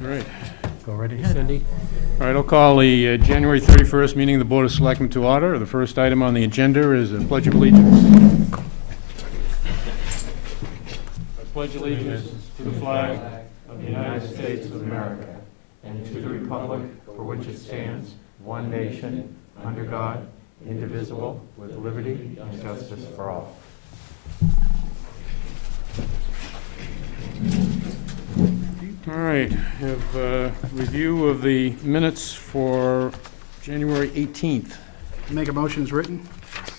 All right. Go right ahead. Cindy? All right, I'll call the January 31st meeting of the Board of Selectmen to order. The first item on the agenda is a Pledge of Allegiance. I pledge allegiance to the flag of the United States of America and to the republic for which it stands, one nation, under God, indivisible, with liberty and justice for all. All right, have a review of the minutes for January 18th. Make a motion as written.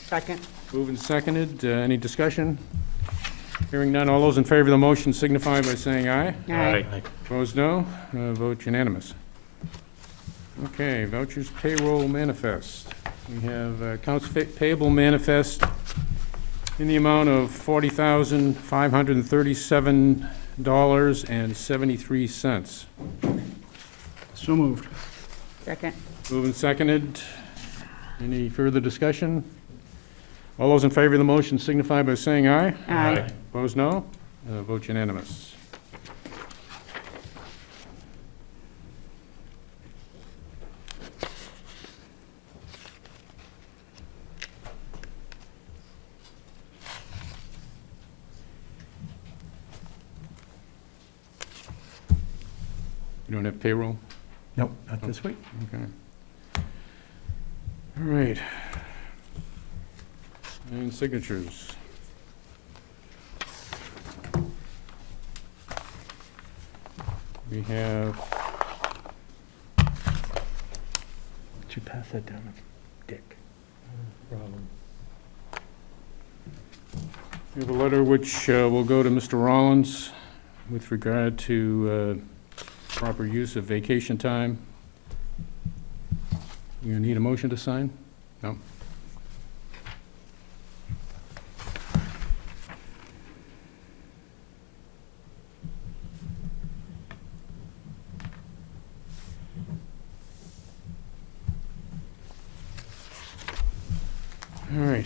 Second. Moved and seconded. Any discussion? Hearing none. All those in favor of the motion signify by saying aye. Aye. Opposed, no. Vote unanimous. Okay, vouchers, payroll, manifest. We have accounts payable manifest in the amount of $40,537.73. So moved. Second. Moved and seconded. Any further discussion? All those in favor of the motion signify by saying aye. Aye. Opposed, no. Vote unanimous. You don't have payroll? Nope, not this week. Okay. All right. And signatures. We have, Did you pass that down to Dick? we have a letter which will go to Mr. Rollins with regard to proper use of vacation time. You need a motion to sign? No? All right,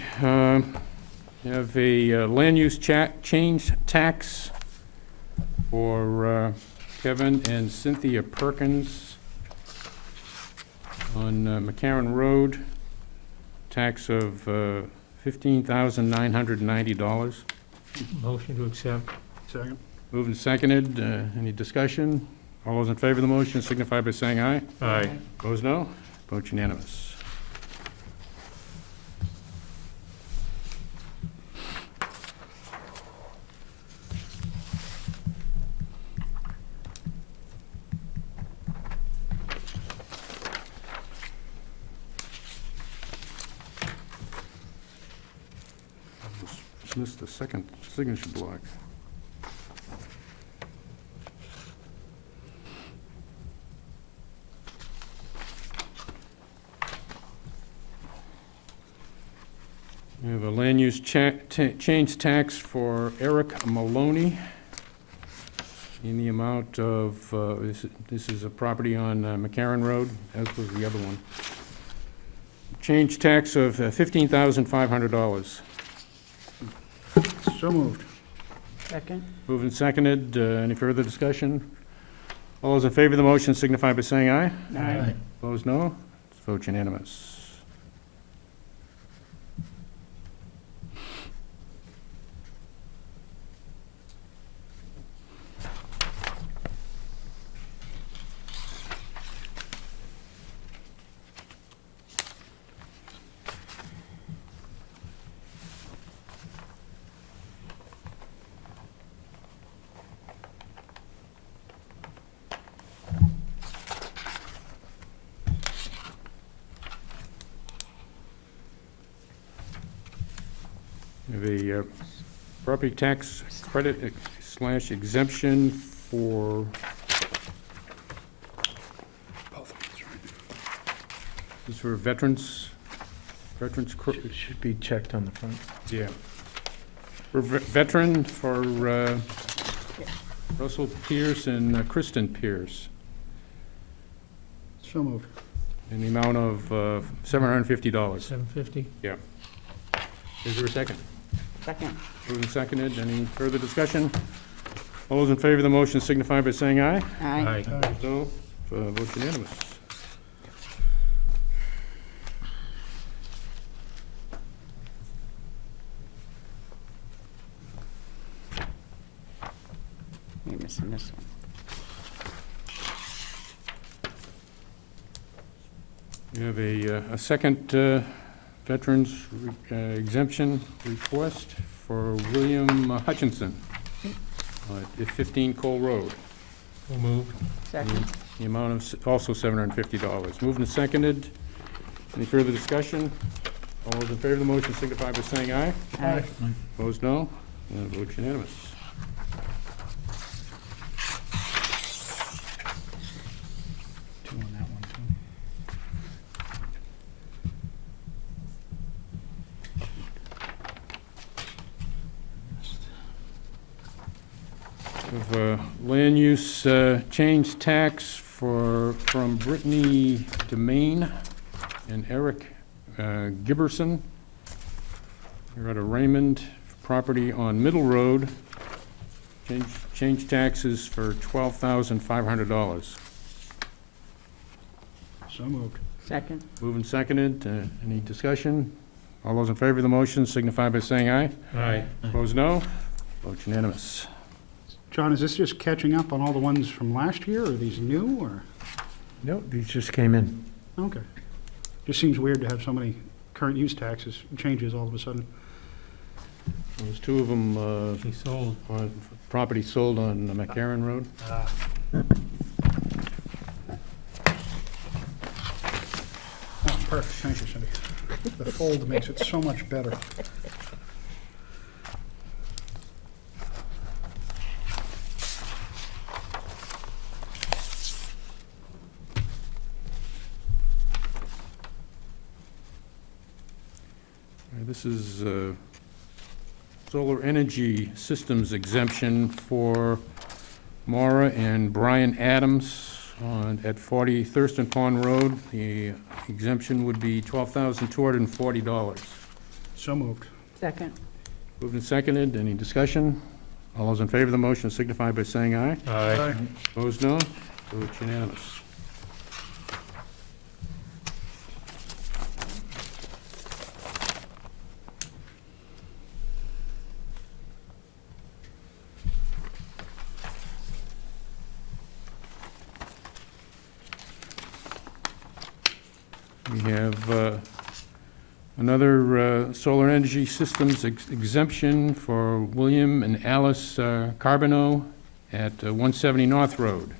you have a land use change tax for Kevin and Cynthia Perkins on McCarran Road, tax of $15,990. Motion to accept. Second. Moved and seconded. Any discussion? All those in favor of the motion signify by saying aye. Aye. Opposed, no. Vote unanimous. Missed the second signature block. We have a land use change tax for Eric Maloney in the amount of, this is a property on McCarran Road, as was the other one. Change tax of $15,500. So moved. Second. Moved and seconded. Any further discussion? All those in favor of the motion signify by saying aye. Aye. Opposed, no. Vote unanimous. We have a property tax credit / exemption for, this is for veterans, Should be checked on the front. yeah. For veteran, for Russell Pierce and Kristen Pierce, So moved. in the amount of $750. $750. Is there a second? Second. Moved and seconded. Any further discussion? All those in favor of the motion signify by saying aye. Aye. Opposed, no. Vote unanimous. You're missing this one. We have a second veterans exemption request for William Hutchinson at 15 Cole Road. So moved. Second. The amount of also $750. Moved and seconded. Any further discussion? All those in favor of the motion signify by saying aye. Aye. Opposed, no. Vote unanimous. Two on that one, too. Of land use change tax from Brittany Demain and Eric Gibberson. You're at a Raymond property on Middle Road. Change taxes for $12,500. So moved. Second. Moved and seconded. Any discussion? All those in favor of the motion signify by saying aye. Aye. Opposed, no. Vote unanimous. John, is this just catching up on all the ones from last year, or are these new, or? No, these just came in. Okay. Just seems weird to have so many current use taxes changes all of a sudden. There's two of them, She sold. on property sold on McCarran Road. Oh, perfect, thank you, Cindy. The fold makes it so much better. This is solar energy systems exemption for Maura and Brian Adams at 40 Thurston Pond Road. The exemption would be $12,240. So moved. Second. Moved and seconded. Any discussion? All those in favor of the motion signify by saying aye. Aye. Opposed, no. Vote unanimous. We have another solar energy systems exemption for William and Alice Carbonneau at 170 North Road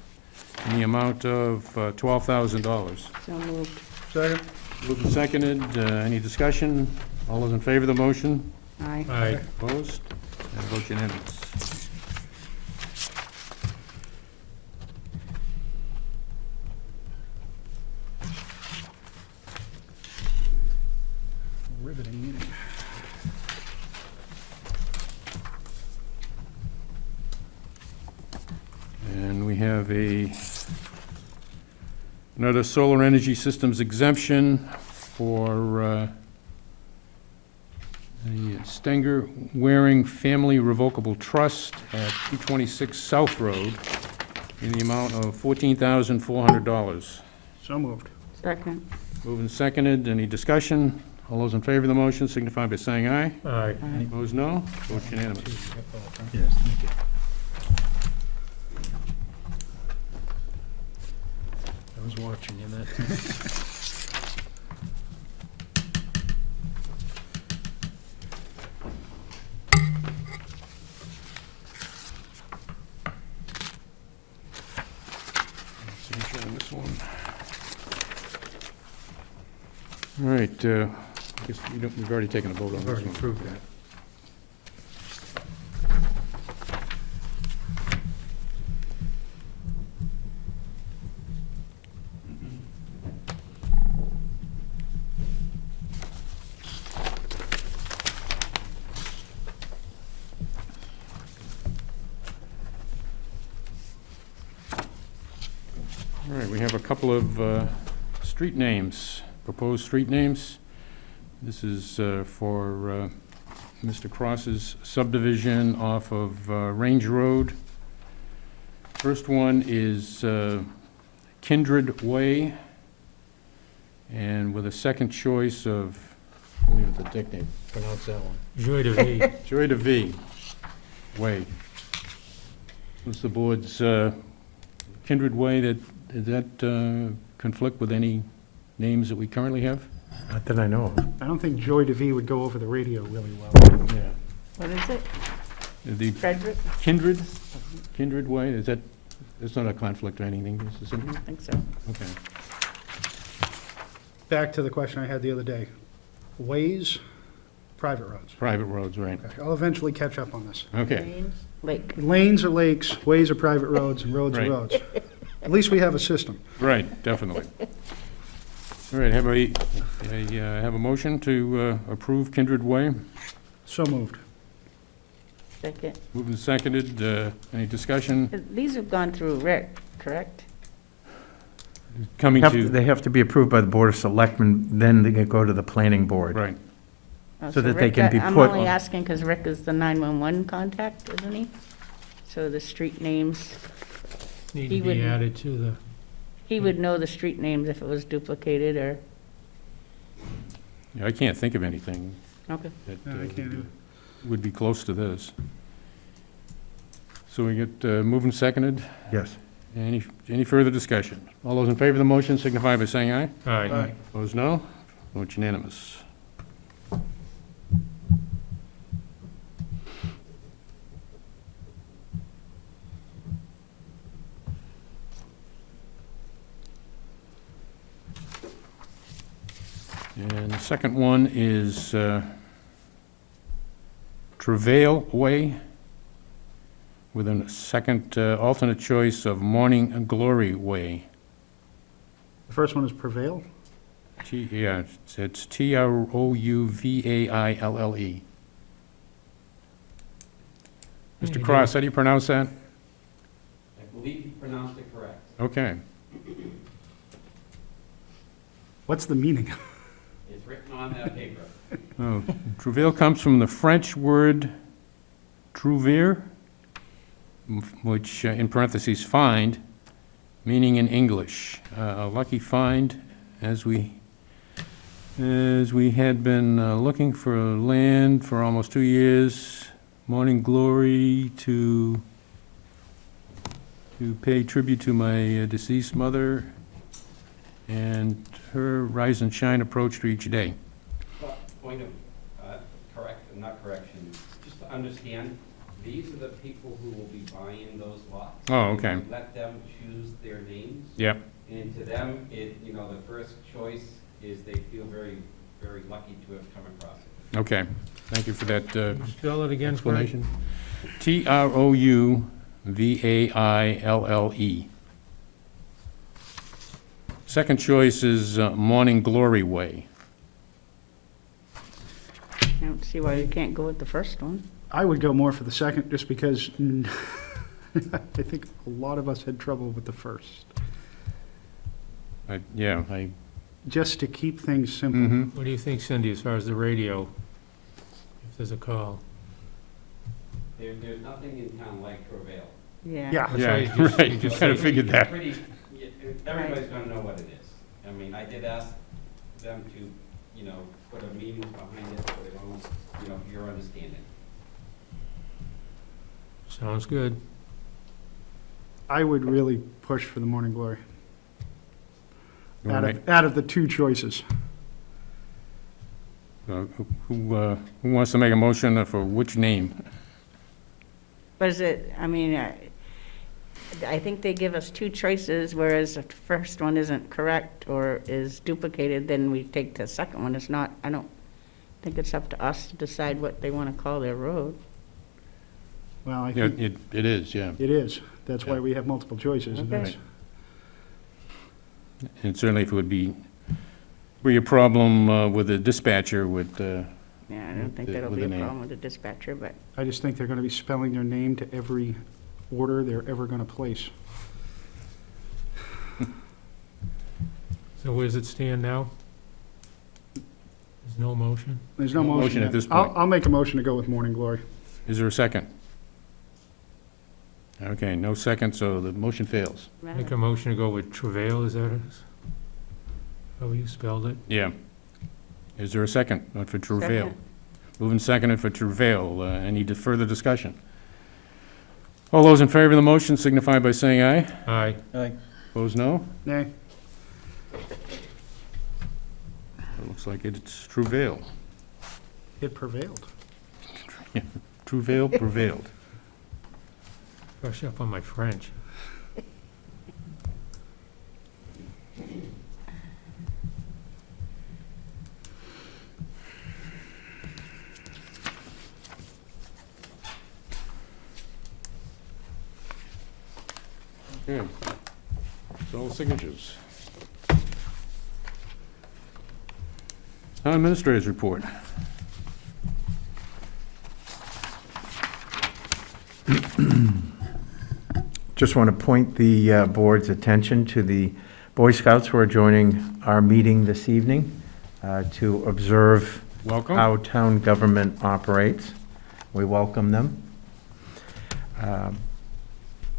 in the amount of $12,000. So moved. Second. Moved and seconded. Any discussion? All those in favor of the motion? Aye. Aye. Opposed? And vote unanimous. Riveting meeting. And we have another solar energy systems exemption for the Stenger Waring Family Revocable Trust at 226 South Road in the amount of $14,400. So moved. Second. Moved and seconded. Any discussion? All those in favor of the motion signify by saying aye. Aye. Aye. Opposed, no. Vote unanimous. Yes, thank you. I was watching you that time. Signature on this one. All right, I guess we've already taken a vote on I've this already one. approved that. All right, we have a couple of street names, proposed street names. This is for Mr. Cross's subdivision off of Range Road First one is Kindred Way, and with a second choice of, I believe it's a nickname, pronounce that one. Joy de vie. Joy de Vie Way. What's the board's Kindred Way, does that conflict with any names that we currently have? Not that I know of. I don't think Joy de Vie would go over the radio really well. Yeah. What is it? The Frederick? Kindred Way, is that, it's not a conflict or anything, is it? I don't think so. Okay. Back to the question I had the other day. Ways, private roads. Private roads, right. Okay, I'll eventually catch up on this. Okay. Lanes? Lake. Lanes are lakes, ways are private roads, and roads are Right. roads. At least we have a system. Right, definitely. All right, have a motion to approve Kindred Way? So moved. Second. Moved and seconded, any discussion? These have gone through Rick, correct? Coming to, They have to be approved by the Board of Selectmen, then they go to the planning board. right, Oh, So that they Rick can be I'm put only on- asking because Rick is the 911 contact, isn't he? So the street names, Need He to be would- added to the, he would know the street names if it was duplicated or, I can't think of anything okay. that No, I can't either. would be close to this. So we get moved and seconded, Yes. any further discussion? All those in favor of the motion signify by saying aye. aye. Aye. Opposed, no. Vote unanimous. And the second one is Travail Way, with a second alternate choice of Morning Glory Way. The first one is Prevail. Yeah, it's Trouvaille. Mr. Cross, how do you pronounce that? I believe you pronounced it correct. Okay. What's the meaning? It's written on that paper. Oh, Travail comes from the French word trouver, which in parentheses, find, meaning in English, a lucky find, as we had been looking for land for almost 2 years, Morning Glory to pay tribute to my deceased mother and her rise and shine approach to each day. But point of not correction, just to understand, these are the people who will be buying those lots. Oh, okay. Let them choose their names. Yep. And to them, the first choice is they feel very, very lucky to have come across it. Okay, thank you for that Spell it again, Frank. explanation. Trouvaille. Second choice is Morning Glory Way. I don't see why you can't go with the first one. I would go more for the second, just because I think a lot of us had trouble with the first. I, Just to keep things simple. mhm. What do you think, Cindy, as far as the radio, if there's a call? There's nothing in town like Travail. Yeah. Yeah. That's why Yeah, you just- right, you just kind of say- figured that. Everybody's gonna know what it is. I mean, I did ask them to, put a meaning behind it, so it almost, your understanding. Sounds good. I would really push for the Morning Glory, All right. out of the two choices. Who wants to make a motion for which name? But is it, I think they give us two choices, whereas if the first one isn't correct or is duplicated, then we take the second one. It's not, I don't think it's up to us to decide what they want to call their road. Well, I Yeah, think it is, yeah. it is. That's why Yeah. we have multiple choices. And Okay. that's, And certainly if it would be a problem with the dispatcher with, Yeah, I don't think that'll With be a the name. problem with the dispatcher, but I just think they're going to be spelling their name to every order they're ever going to place. So where does it stand now? There's no motion? There's no No motion. motion at yet. this I'll- point. I'll make a motion to go with Morning Glory. is there a second? Okay, no second, so the motion fails. Make a motion to go with Travail, is that it? How you spelled it? Yeah. Is there a second? Not for Travail. Second. Moving seconded for Travail. Any further discussion? All those in favor of the motion signify by saying aye. Aye. Opposed, no. Nay. It looks like it's Travail. It prevailed. Travail prevailed. Brush up on my French. Okay. That's all the signatures. Town Administrator's report. Just want to point the board's attention to the Boy Scouts who are joining our meeting this evening to observe Welcome. how town government operates. We welcome them.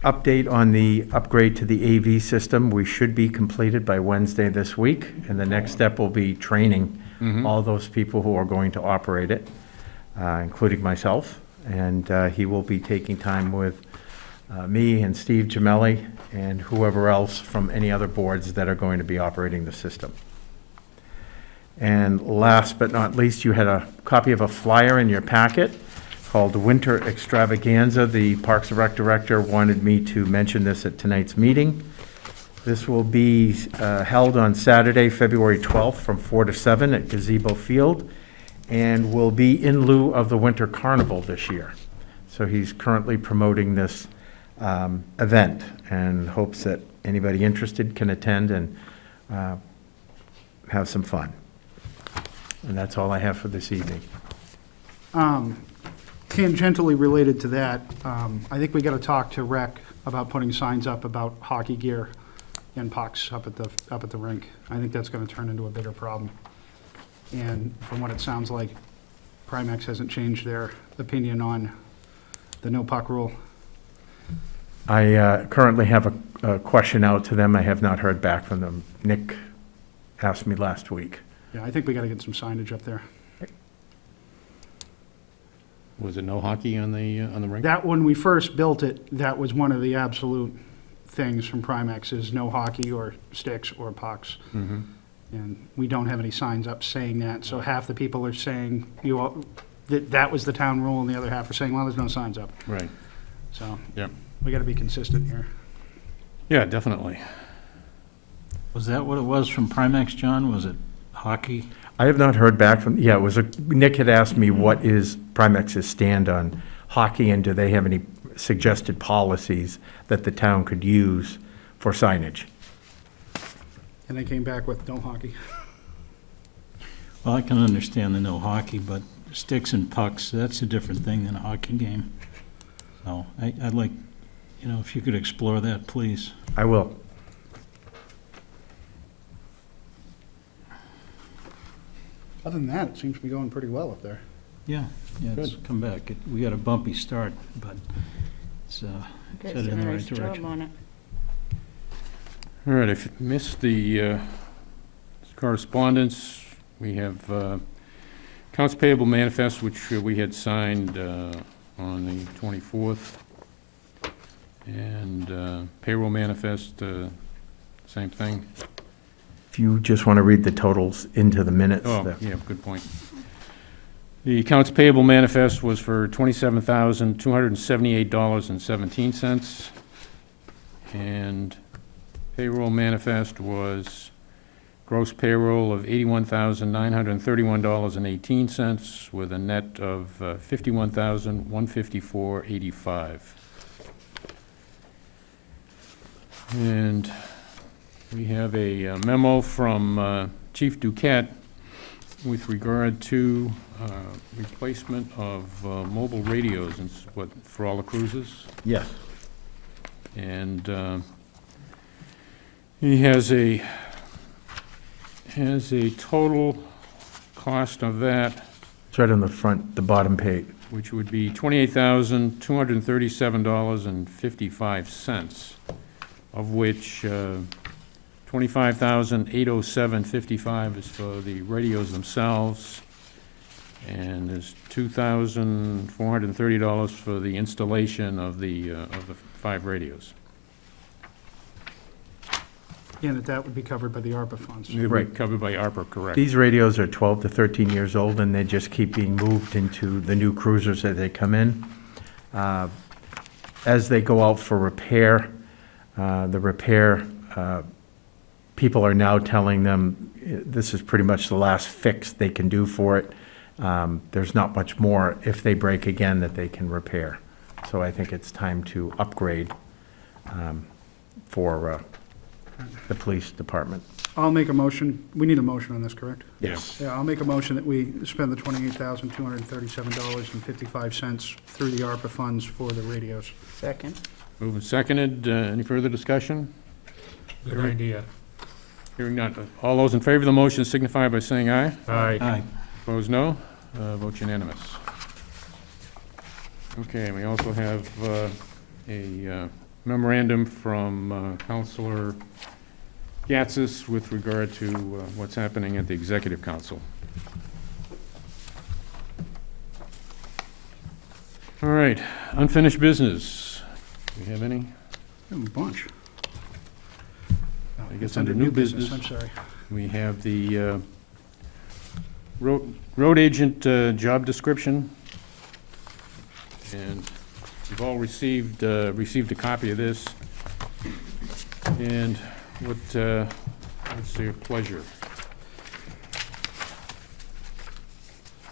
Update on the upgrade to the AV system. We should be completed by Wednesday this week, and the next step will be training Mhm. all those people who are going to operate it, including myself. And he will be taking time with me and Steve Gemelli and whoever else from any other boards that are going to be operating the system. And last but not least, you had a copy of a flyer in your packet called Winter Extravaganza. The Parks and Rec Director wanted me to mention this at tonight's meeting. This will be held on Saturday, February 12th, from 4 to 7 at Gazebo Field, and will be in lieu of the Winter Carnival this year. So he's currently promoting this event and hopes that anybody interested can attend and have some fun. And that's all I have for this evening. Tangentially related to that, I think we got to talk to Rec about putting signs up about hockey gear and pucks up at the rink. I think that's going to turn into a bigger problem. And from what it sounds like, Primex hasn't changed their opinion on the no puck rule. I currently have a question out to them. I have not heard back from them. Nick asked me last week. Yeah, I think we got to get some signage up there. Was it no hockey on the rink? That, when we first built it, that was one of the absolute things from Primex, is no hockey or sticks or pucks. Mhm. And we don't have any signs up saying that, so half the people are saying, that was the town rule, and the other half are saying, well, there's no signs up. Right. So. Yep. We gotta be consistent here. Yeah, definitely. Was that what it was from Primex, John? Was it hockey? I have not heard back from, yeah, it was, Nick had asked me what is Primex's stand on hockey, and do they have any suggested policies that the town could use for signage? And they came back with no hockey. Well, I can understand the no hockey, but sticks and pucks, that's a different thing than a hockey game. So I'd like, if you could explore that, please. I will. Other than that, it seems to be going pretty well up there. Yeah, it's come back. We got a bumpy start, but it's Guys headed did in a the nice right job direction. on it. All right, if you missed the correspondence, we have accounts payable manifest, which we had signed on the 24th, and payroll manifest, same thing. If you just want to read the totals into the minutes. Oh, yeah, good point. The accounts payable manifest was for $27,278.17, and payroll manifest was gross payroll of $81,931.18 with a net of $51,154.85. And we have a memo from Chief Duquette with regard to replacement of mobile radios and for all the cruises. Yes. And he has a total cost of that, It's right on the front, the bottom page. which would be $28,237.55, of which $25,807.55 is for the radios themselves, and there's $2,430 for the installation of the 5 radios. And that would be covered by the ARPA funds. It would be Right. covered by ARPA, correct? These radios are 12 to 13 years old, and they just keep being moved into the new cruisers as they come in. As they go out for repair, the repair people are now telling them this is pretty much the last fix they can do for it. There's not much more, if they break again, that they can repair. So I think it's time to upgrade for the police department. I'll make a motion, we need a motion on this, correct? Yes. Yeah, I'll make a motion that we spend the $28,237.55 through the ARPA funds for the radios. Second? Moved and seconded. Any further discussion? Good idea. Hearing none. All those in favor of the motion signify by saying aye. Aye. Aye. Opposed, no. Vote unanimous. Okay, we also have a memorandum from Counselor Gatsas with regard to what's happening at the Executive Council. All right, unfinished business. Do we have any? A bunch. I guess It's under new I'm business. sorry. We have the road agent job description. And you've all received a copy of this. And what's your pleasure?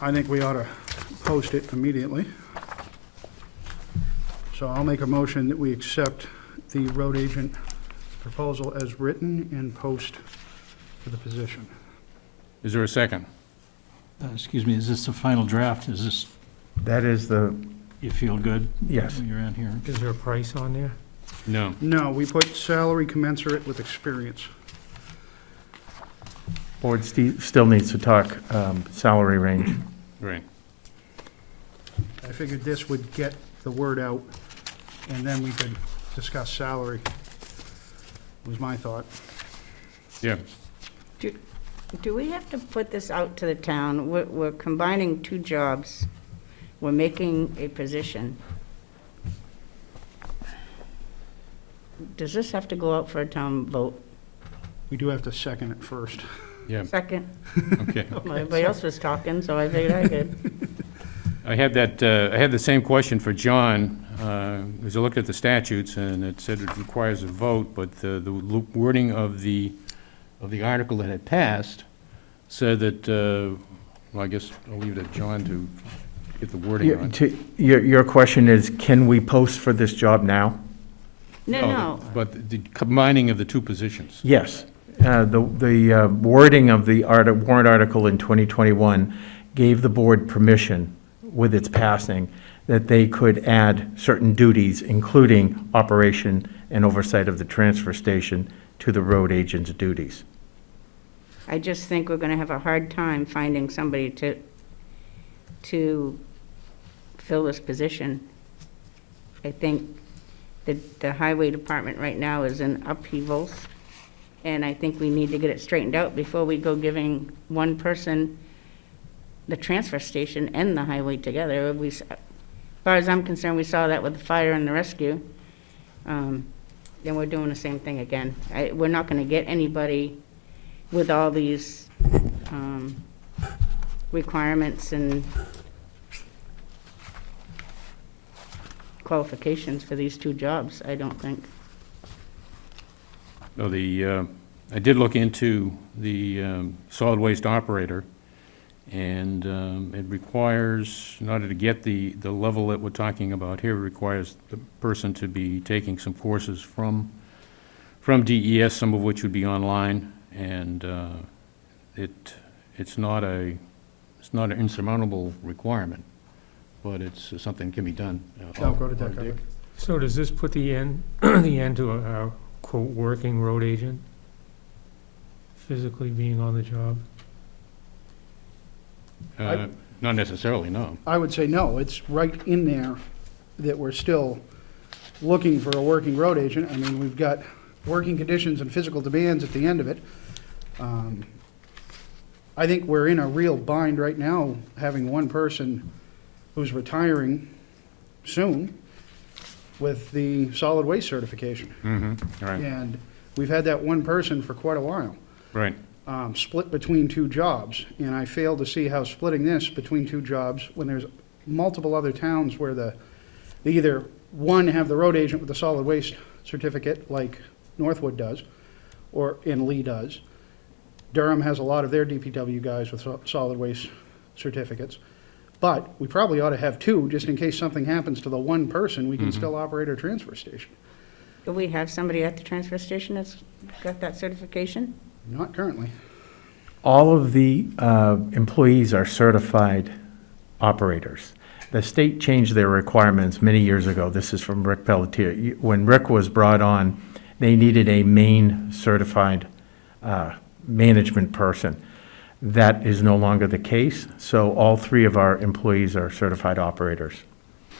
I think we ought to post it immediately. So I'll make a motion that we accept the road agent proposal as written and post for the position. Is there a second? Excuse me, is this the final draft? Is this, That is the, you feel good? yes. When you're in here? Is there a price on there? No. No, we put salary commensurate with experience. Board still needs to talk salary range. Right. I figured this would get the word out, and then we could discuss salary, was my thought. Yeah. Do we have to put this out to the town? We're combining 2 jobs. We're making a position. Does this have to go out for a town vote? We do have to second it first. Yeah. Second? Okay. Well, everybody else was talking, so I figured I could. I had the same question for John, as I looked at the statutes, and it said it requires a vote, but the wording of the article that had passed said that, well, I guess I'll leave it at John to get the wording on. Your question is, can we post for this job now? No. But the combining of the 2 positions. Yes. The wording of the warrant article in 2021 gave the board permission, with its passing, that they could add certain duties, including operation and oversight of the transfer station, to the road agent's duties. I just think we're gonna have a hard time finding somebody to fill this position. I think that the highway department right now is in upheavals, and I think we need to get it straightened out before we go giving one person the transfer station and the highway together. As far as I'm concerned, we saw that with the fire and the rescue. Then we're doing the same thing again. We're not gonna get anybody with all these requirements and qualifications for these 2 jobs, I don't think. No, I did look into the solid waste operator, and it requires, in order to get the level that we're talking about here, it requires the person to be taking some courses from DES, some of which would be online, and it's not an insurmountable requirement, but it's something that can be done. I'll go to Dick. Dick? So does this put the end to our quote, working road agent physically being on the job? Not necessarily, no. I would say no, it's right in there that we're still looking for a working road agent. I mean, we've got working conditions and physical demands at the end of it. I think we're in a real bind right now, having one person who's retiring soon with the solid waste certification. Mm-hmm, right, And we've had that one person for quite a while, right. split between two jobs. And I fail to see how splitting this between two jobs, when there's multiple other towns where they either, one, have the road agent with the solid waste certificate, like Northwood does, and Lee does. Durham has a lot of their DPW guys with solid waste certificates. But we probably ought to have two, just in case something happens to the one person, we can still operate our transfer station. Do we have somebody at the transfer station that's got that certification? Not currently. All of the employees are certified operators. The state changed their requirements many years ago. This is from Rick Pelletier. When Rick was brought on, they needed a Maine certified management person. That is no longer the case, so all three of our employees are certified operators,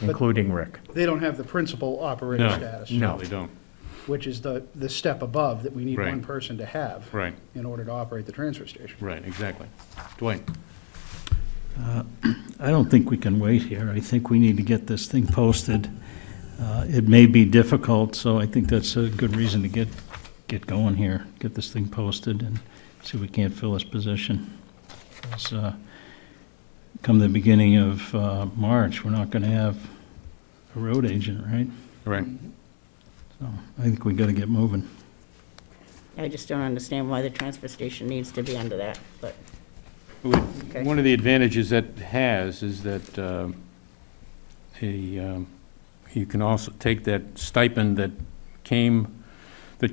including Rick. They don't have the principal operator No. status. No, they don't. Which is the step above that we need Right. one person to have Right, in order to operate the transfer station. right, exactly. Dwayne? I don't think we can wait here. I think we need to get this thing posted. It may be difficult, so I think that's a good reason to get going here, get this thing posted and see if we can't fill this position. 'Cause, come the beginning of March, we're not gonna have a road agent, right? Right. So I think we gotta get moving. I just don't understand why the transfer station needs to be under that, but, Well, Okay. one of the advantages that has is that you can also take that stipend that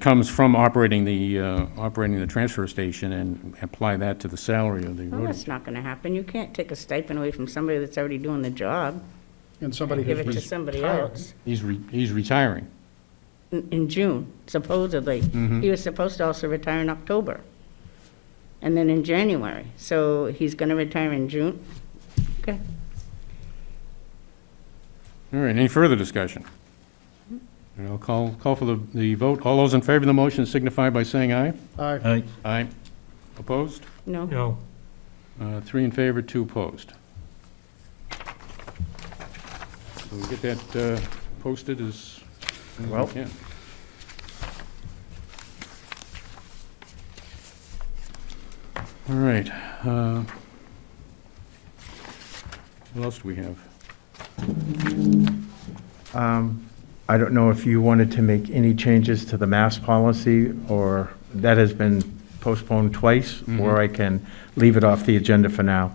comes from operating the transfer station and apply that to the salary of the well, road. that's not gonna happen. You can't take a stipend away from somebody that's already doing the job And somebody and give it who's to somebody retired. else. He's retiring. In June, supposedly. Mhm. He was supposed to also retire in October, and then in January. So he's gonna retire in June? Okay. All right, any further discussion? And I'll call for the vote. All those in favor of the motion signify by saying aye. Aye. Aye. Opposed? No? No, 3 in favor, 2 opposed. So we'll get that posted as soon as Well- we can. All right. What else do we have? I don't know if you wanted to make any changes to the mask policy, or that has been postponed twice, or I can leave it off the agenda for now.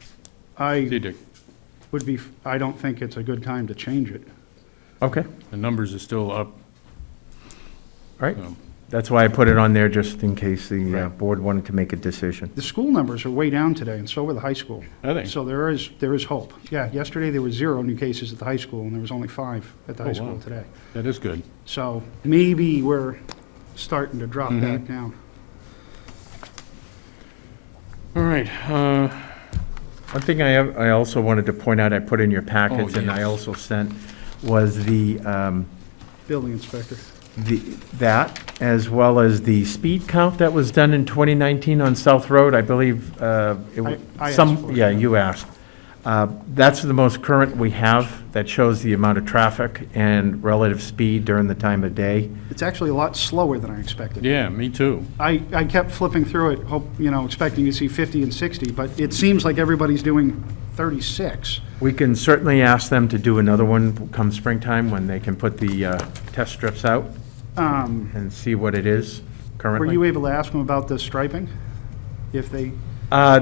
See I you, Dick. I don't think it's a good time to change it. Okay, The numbers are still up. Right. so- that's why I put it on there, just in case the Right. board wanted to make a decision. The school numbers are way down today, and so were the high school. Are they? So there is hope. Yeah, yesterday there was 0 new cases at the high school, and there was only 5 at the Oh, high school wow. today. That is good. So maybe we're starting to drop Mhm. back down. All right. One thing I also wanted to point out, I put in your packets, and I yes. also sent, was the, Building inspector. that, as well as the speed count that was done in 2019 on South Road, I believe, it was I asked some, for it, yeah, yeah. you asked. That's the most current we have, that shows the amount of traffic and relative speed during the time of day. It's actually a lot slower than I expected. Yeah, me too. I kept flipping through it, expecting to see 50 and 60, but it seems like everybody's doing 36. We can certainly ask them to do another one come springtime, when they can put the test strips out and see what it is Were currently. you able to ask them about the striping? If they, There are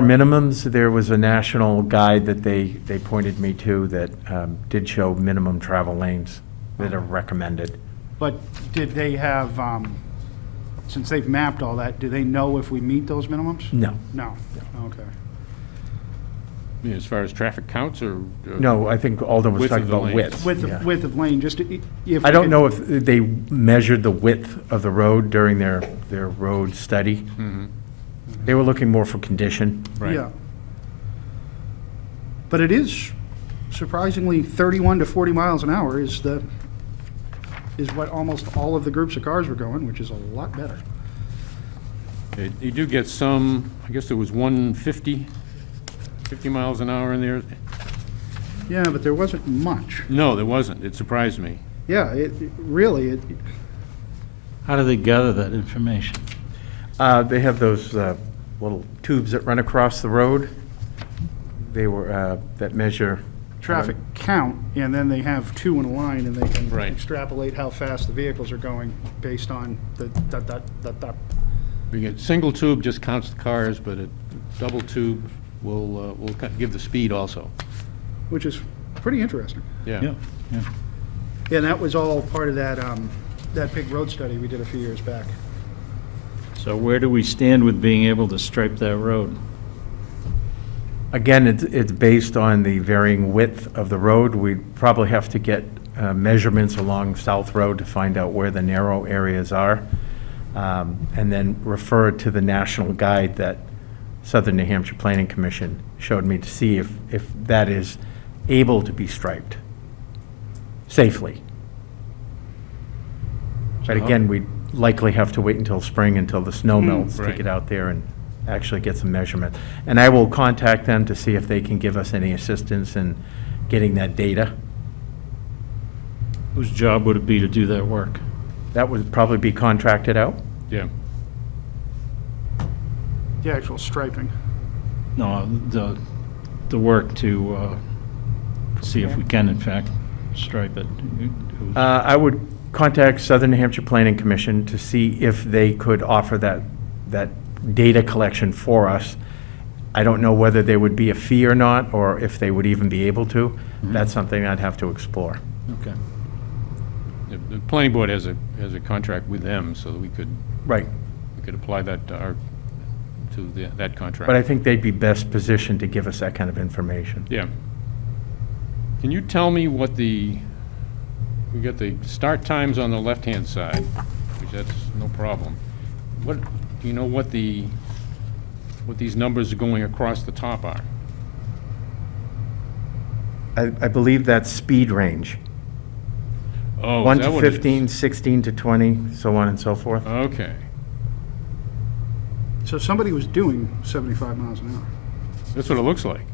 minimums. There was a national guide that they pointed me to that did show minimum travel lanes that are recommended. but did they have, since they've mapped all that, do they know if we meet those minimums? No. No, okay. Yeah, as far as traffic counts or? No, I think Alden was Width talking of the about lanes. width. Width yeah. width of lane, just if. I don't know if they measured the width of the road during their road study. Mhm. They were looking more for condition. Right. Yeah. But it is surprisingly 31 to 40 miles an hour is what almost all of the groups of cars were going, which is a lot better. You do get some, I guess there was 150, 50 miles an hour in there. Yeah, but there wasn't much. No, there wasn't. It surprised me. Yeah, it really, How do they gather that information? They have those little tubes that run across the road. They were, that measure. traffic count, and then they have two in a line, and they can Right. extrapolate how fast the vehicles are going based on the dot. We get, single tube just counts the cars, but a double tube will give the speed also. Which is pretty interesting. Yeah. Yeah. And that was all part of that big road study we did a few years back. So where do we stand with being able to stripe that road? Again, it's based on the varying width of the road. We'd probably have to get measurements along South Road to find out where the narrow areas are, and then refer to the national guide that Southern New Hampshire Planning Commission showed me to see if that is able to be striped safely. But again, we'd likely have to wait until spring, until the snow melts, to right. get out there and actually get some measurement. And I will contact them to see if they can give us any assistance in getting that data. Whose job would it be to do that work? That would probably be contracted out. Yeah. The actual striping. No, the work to see if we can in fact stripe it. Who's- I would contact Southern New Hampshire Planning Commission to see if they could offer that data collection for us. I don't know whether there would be a fee or not, or if they would even be able to. That's something I'd have to explore. Okay. The planning board has a contract with them, so that we could Right. apply that to that contract. But I think they'd be best positioned to give us that kind of information. Yeah. Can you tell me what we got the start times on the left-hand side, which that's no problem. Do you know what these numbers are going across the top are? I believe that's speed range. Oh, is 1 that to what it is? 15, 16 to 20, so on and so forth. Okay. So somebody was doing 75 miles an hour. That's what it looks like.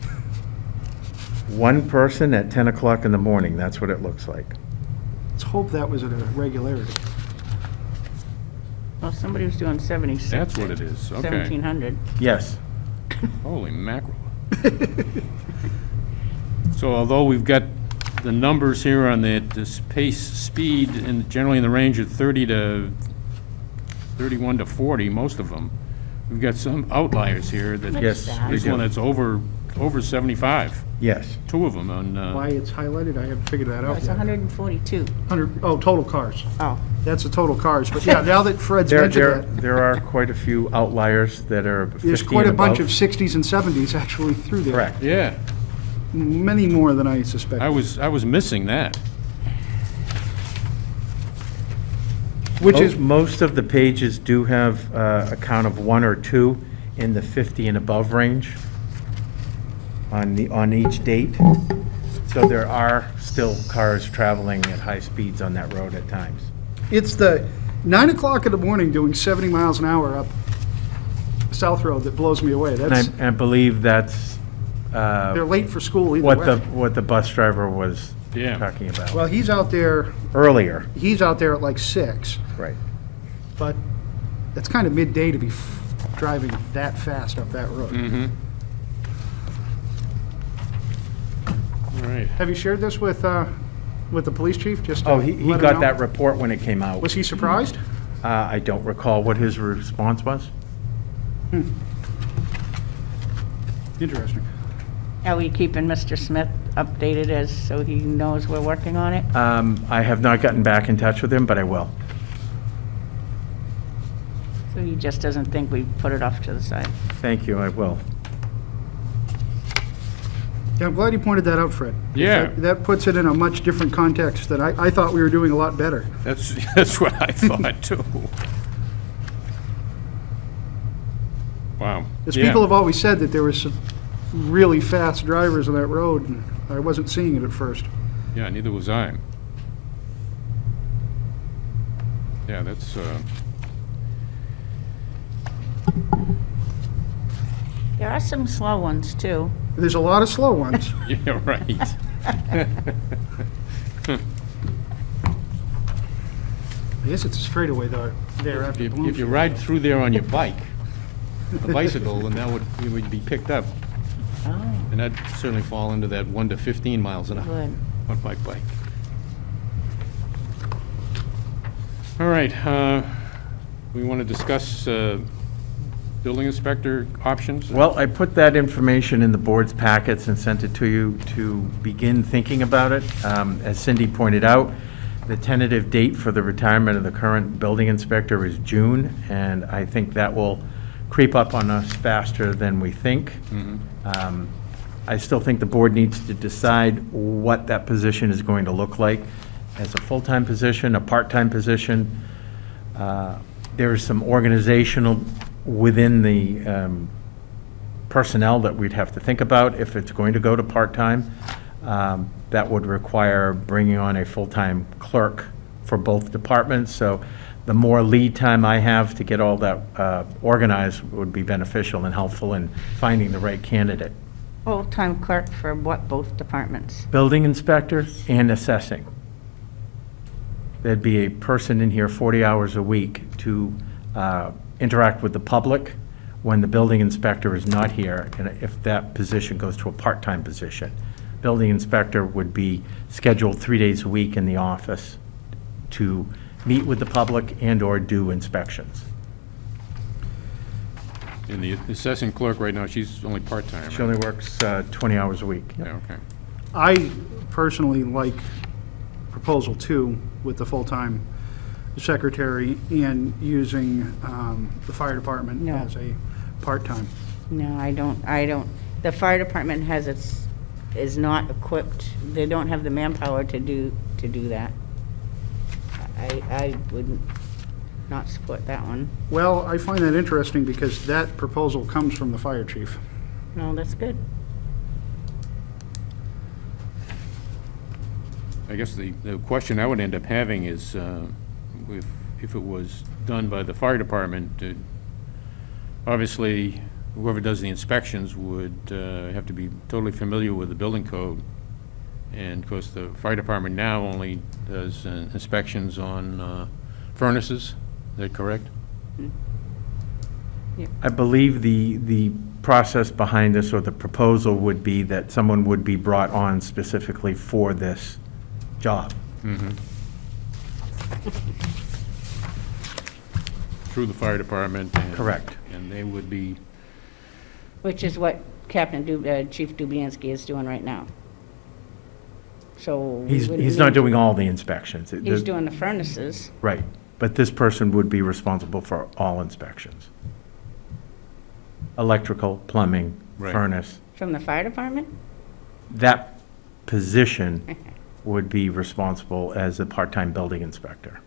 One person at 10 o'clock in the morning, that's what it looks like. Let's hope that was at a regularity. Well, somebody was doing 76. That's what it is. Okay. 1,700. Yes. Holy mackerel. So although we've got the numbers here on this pace speed, and generally in the range of 30 to 31 to 40, most of them, we've got some outliers here that. Yes, that? we This do. one that's over 75, Yes. two of them on, Why it's highlighted, I haven't figured that No, out it's yet. 142. Total cars. Oh, That's the total cars. But yeah, now that Fred's There, mentioned there, that, there are quite a few outliers that are 50 there's quite a and bunch of above. 60s and 70s actually through there. Correct. yeah, Many more than I suspected. I was missing that. Which is, Most of the pages do have a count of 1 or 2 in the 50 and above range on each date. So there are still cars traveling at high speeds on that road at times. it's the 9 o'clock in the morning doing 70 miles an hour up South Road that blows me away. And That's, I believe that's they're late for school either what way. the bus driver was Yeah. talking about Well, he's out there earlier. at like 6, Right. but it's kind of midday to be driving that fast up that road. Mm-hmm. All right. Have you shared this with the police chief? Just to Oh, he let him got know? that report when it came out. Was he surprised? I don't recall what his response was. Interesting. are we keeping Mr. Smith updated so he knows we're working on it? I have not gotten back in touch with him, but I will. So he just doesn't think we put it off to the side? Thank you, I will. Yeah, I'm glad you pointed that out, Fred. Yeah. That puts it in a much different context that I thought we were doing a lot better. That's what I thought too. Wow. Because Yeah. people have always said that there were some really fast drivers on that road, and I wasn't seeing it at first. Yeah, neither was I. Yeah, that's, There are some slow ones, too. There's a lot of slow ones. yeah, right. I guess it's a straightaway though, there after If you Bloomfield. ride through there on your bike, a bicycle, then you would be picked up. Oh, And I'd certainly fall into that 1 to 15 miles an hour good. on my bike. All right, we want to discuss building inspector options? Well, I put that information in the board's packets and sent it to you to begin thinking about it. As Cindy pointed out, the tentative date for the retirement of the current building inspector is June, and I think that will creep up on us faster than we think. Mhm. I still think the board needs to decide what that position is going to look like as a full-time position, a part-time position. There is some organizational within the personnel that we'd have to think about if it's going to go to part-time. That would require bringing on a full-time clerk for both departments. So the more lead time I have to get all that organized would be beneficial and helpful in finding the right candidate. Full-time clerk for what, both departments? Building inspector and assessing. There'd be a person in here 40 hours a week to interact with the public when the building inspector is not here, and if that position goes to a part-time position. Building inspector would be scheduled 3 days a week in the office to meet with the public and/or do inspections. And the assessing clerk right now, she's only part-time, right? She only works 20 hours a week. Yeah, okay. I personally like proposal 2 with the full-time secretary and using the fire department No. as a part-time. No, I don't. The fire department is not equipped, they don't have the manpower to do that. I would not support that one. Well, I find that interesting because that proposal comes from the fire chief. No, that's good. I guess the question I would end up having is, if it was done by the fire department, obviously, whoever does the inspections would have to be totally familiar with the building code. And of course, the fire department now only does inspections on furnaces. Is that correct? I believe the process behind this, or the proposal, would be that someone would be brought on specifically for this job. Mm-hmm. Through the fire department. And- Correct. And they would be, Which is what Chief Dubianski is doing right now. So. we He's wouldn't not need- doing all the inspections. He's doing the furnaces. Right, but this person would be responsible for all inspections. Electrical, plumbing, Right. furnace. From the fire department? That position would be responsible as a part-time building inspector.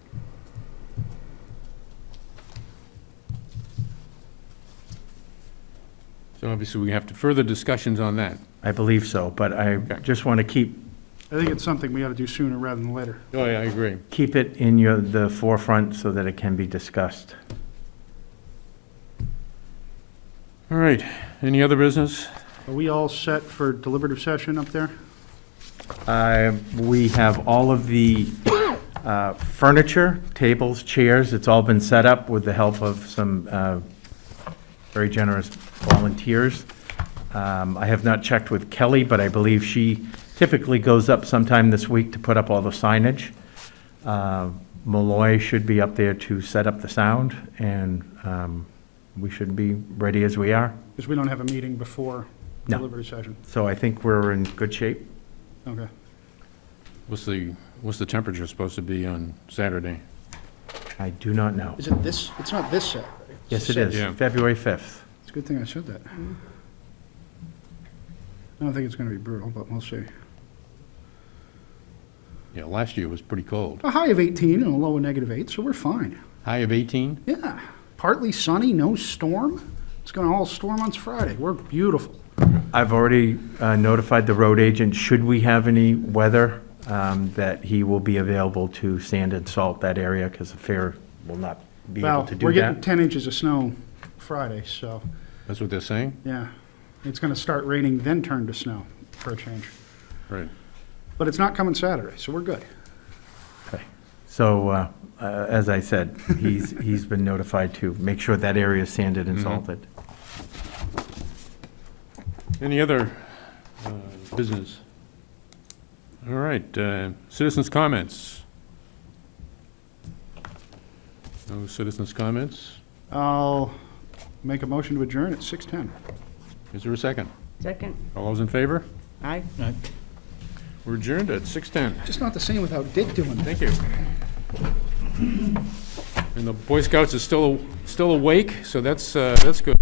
so obviously we have to further discussions on that. I believe so, but I Okay. just want to keep I think it's something we ought to do sooner rather than later. Oh, yeah, I agree. it in the forefront so that it can be discussed. All right, any other business? Are we all set for deliberative session up there? We have all of the furniture, tables, chairs, it's all been set up with the help of some very generous volunteers. I have not checked with Kelly, but I believe she typically goes up sometime this week to put up all the signage. Malloy should be up there to set up the sound, and we should be ready as we are. Because we don't have a meeting before No. deliberative session. So I think we're in good shape. Okay. What's the temperature supposed to be on Saturday? I do not know. Is it this, it's not this Saturday? Yes, it is, Yeah. February 5th. It's a good thing I said that. I don't think it's gonna be brutal, but we'll see. Yeah, last year was pretty cold. A high of 18 and a low of -8, so we're fine. High of 18? Yeah, partly sunny, no storm. It's gonna all storm on Friday. We're beautiful. I've already notified the road agent, should we have any weather, that he will be available to sand and salt that area, because the fair will not be able Well, to do we're getting that. 10 inches of snow Friday, so, That's what they're saying? yeah. It's gonna start raining, then turn to snow for a change. Right. But it's not coming Saturday, so we're good. Okay. So, as I said, he's been notified to make sure that area is sanded and Mhm. salted. Any other business? All right, citizens' comments? No citizens' comments? I'll make a motion to adjourn at 6:10. Is there a second? Second? All those in favor? Aye. We're adjourned at 6:10. Just not the same without Dick doing it. Thank you. And the Boy Scouts is still awake, so that's good.